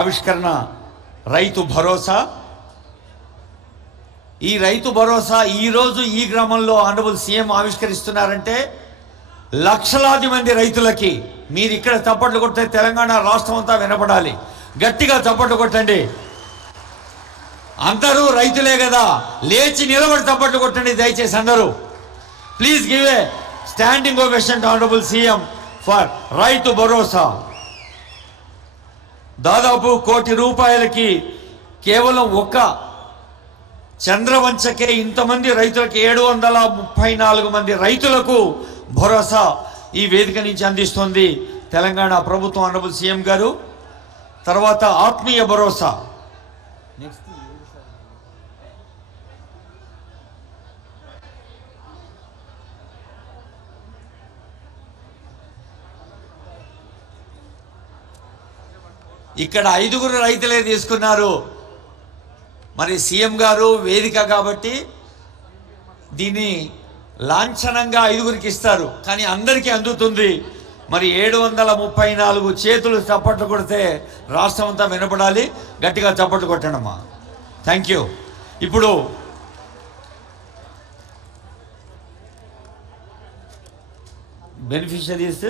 ఆవిష్కరణ రైతు భరోసా. ఈ రైతు భరోసా ఈరోజు ఈ గ్రామంలో ఆనరబుల్ సీఎం ఆవిష్కరిస్తున్నారంటే లక్షలాది మంది రైతులకి మీరు ఇక్కడ చప్పట్లు కొట్టే తెలంగాణ రాష్ట్రం అంతా వినపడాలి. గట్టిగా చప్పట్లు కొట్టండి. అందరూ రైతులే కదా, లేచి నిలబడి చప్పట్లు కొట్టండి దయచేసి అందరూ. Please give a standing ovation to honourable CM for Rythu Bharosa. దాదాపు ₹1 కోటి కేవలం ఒక్క చంద్రవంచకే ఇంతమంది రైతులకు 734 మంది రైతులకు భరోసా ఈ వేదిక నుంచి అందిస్తుంది తెలంగాణ ప్రభుత్వం ఆనరబుల్ సీఎం గారు. తర్వాత ఆత్మీయ భరోసా. ఇక్కడ 5 రైతులే తీసుకున్నారు. మరి సీఎం గారు వేదిక కాబట్టి దీన్ని లాంఛనంగా 5 ఇస్తారు, కానీ అందరికీ అందుతుంది. మరి 734 చేతులు చప్పట్లు కొడితే రాష్ట్రం అంతా వినపడాలి. గట్టిగా చప్పట్లు కొట్టండమ్మా. Thank you. ఇప్పుడు బెనిఫిషరీస్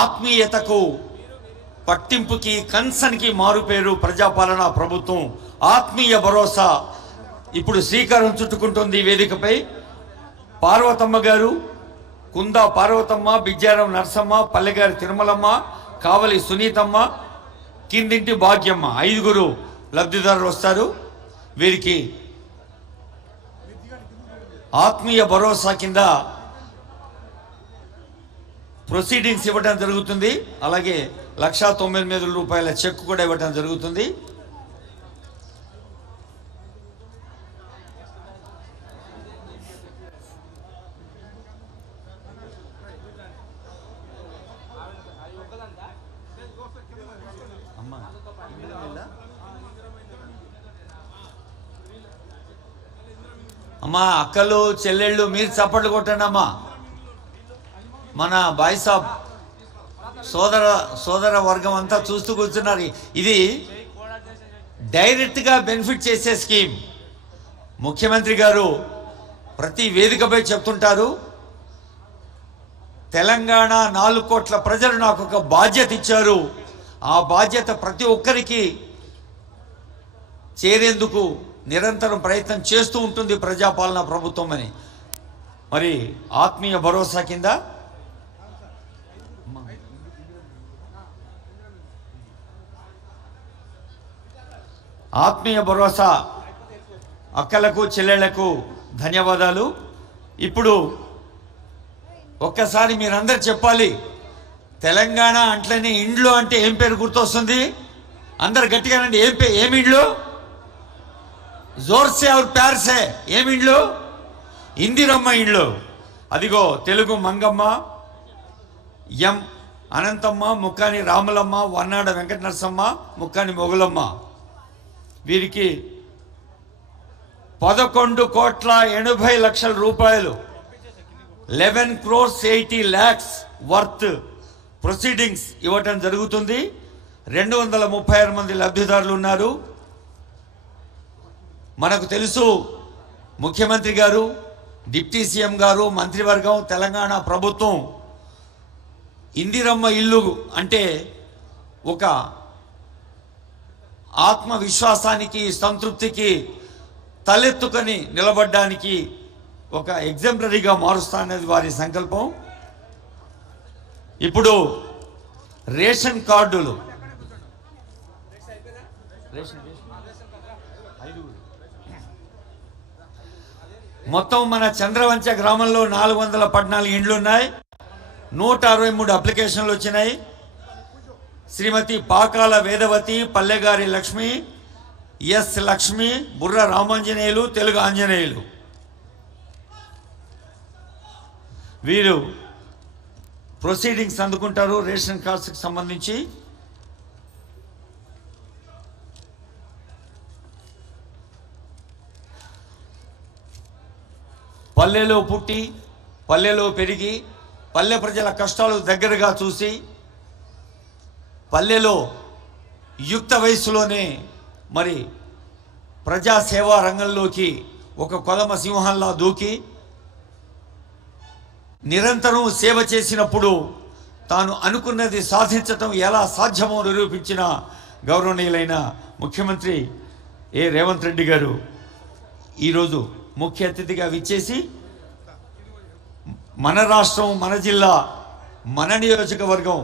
ఆత్మీయతకు పట్టింపుకి కన్సర్న్కి మారుపేరు ప్రజాపాలన ప్రభుత్వం. ఆత్మీయ భరోసా ఇప్పుడు శ్రీకారం చుట్టుకుంటుంది. వేదికపై పార్వతమ్మ గారు, కుందా పార్వతమ్మ, బిజ్జారం నర్సమ్మ, పల్లెగారి తిరుమలమ్మ, కావలి సునీతమ్మ, కిందింటి భాగ్యమ్మ 5 లబ్ధిదారులు వస్తారు. వీరికి ఆత్మీయ భరోసా కింద ప్రొసీడింగ్స్ ఇవ్వడం జరుగుతుంది. అలాగే ₹1,98,000 చెక్ కూడా ఇవ్వడం జరుగుతుంది. అమ్మా, అక్కలు చెల్లెళ్ళు మీరు చప్పట్లు కొట్టండి అమ్మా. మన బాయ్సాబ్ సోదర వర్గం అంతా చూస్తూ కూర్చున్నారు. ఇది డైరెక్ట్గా బెనిఫిట్ చేసే స్కీమ్. ముఖ్యమంత్రి గారు ప్రతి వేదికపై చెప్తుంటారు, తెలంగాణ 4 కోట్ల ప్రజలు నాకు ఒక బాధ్యత ఇచ్చారు, ఆ బాధ్యత ప్రతి ఒక్కరికి చేరేందుకు నిరంతరం ప్రయత్నం చేస్తూ ఉంటుంది ప్రజాపాలన ప్రభుత్వం అని. మరి ఆత్మీయ భరోసా కింద ఆత్మీయ భరోసా అక్కలకు చెల్లెళ్లకు ధన్యవాదాలు. ఇప్పుడు ఒక్కసారి మీరందరూ చెప్పాలి, తెలంగాణ అంట్లనే ఇండ్లు అంటే ఏం పేరు గుర్తొస్తుంది? అందరు గట్టిగానండి. ఏమి ఇండ్లు? జోర్సే और प्यार से ఏమి ఇండ్లు? ఇందిరమ్మ ఇండ్లు. అదిగో తెలుగు మంగమ్మ, ఎం అనంతమ్మ, ముక్కాని రాములమ్మ, వన్నాడ వెంకట నరసమ్మ, ముక్కాని మొగులమ్మ. వీరికి ₹11,80,00,000 ₹11,80,00,000 వర్త్ ప్రొసీడింగ్స్ ఇవ్వటం జరుగుతుంది. 236 మంది లబ్ధిదారులు ఉన్నారు. మనకు తెలుసు, ముఖ్యమంత్రి గారు, డిప్యూటీ సీఎం గారు, మంత్రివర్గం, తెలంగాణ ప్రభుత్వం ఇందిరమ్మ ఇల్లు అంటే ఒక ఆత్మవిశ్వాసానికి, సంతృప్తికి, తలెత్తుకొని నిలబడ్డానికి ఒక ఎగ్జాంపులరీగా మారుస్తాననేది వారి సంకల్పం. ఇప్పుడు రేషన్ కార్డులు, మొత్తం మన చంద్రవంచ గ్రామంలో 414 ఇండ్లు ఉన్నాయి. 163 అప్లికేషన్లు వచ్చినాయి. శ్రీమతి పాకాల వేదవతి, పల్లెగారి లక్ష్మి, ఎస్ లక్ష్మి, బుర్ర రామాంజనేయులు, తెలుగు ఆంజనేయులు. వీరు ప్రొసీడింగ్స్ అందుకుంటారు రేషన్ కార్డ్స్కి సంబంధించి. పల్లెలో పుట్టి పల్లెలో పెరిగి పల్లె ప్రజల కష్టాలు దగ్గరగా చూసి పల్లెలో యుక్త వయసులోనే మరి ప్రజాసేవా రంగంలోకి ఒక కొదమ సింహంలా దూకి నిరంతరం సేవ చేసినప్పుడు తాను అనుకున్నది సాధించటం ఎలా సాధ్యమో నిరూపించిన గౌరవనీయులైన ముఖ్యమంత్రి రేవంత్ రెడ్డి గారు ఈరోజు ముఖ్య అతిథిగా విచ్చేసి మన రాష్ట్రం, మన జిల్లా, మన నియోజకవర్గం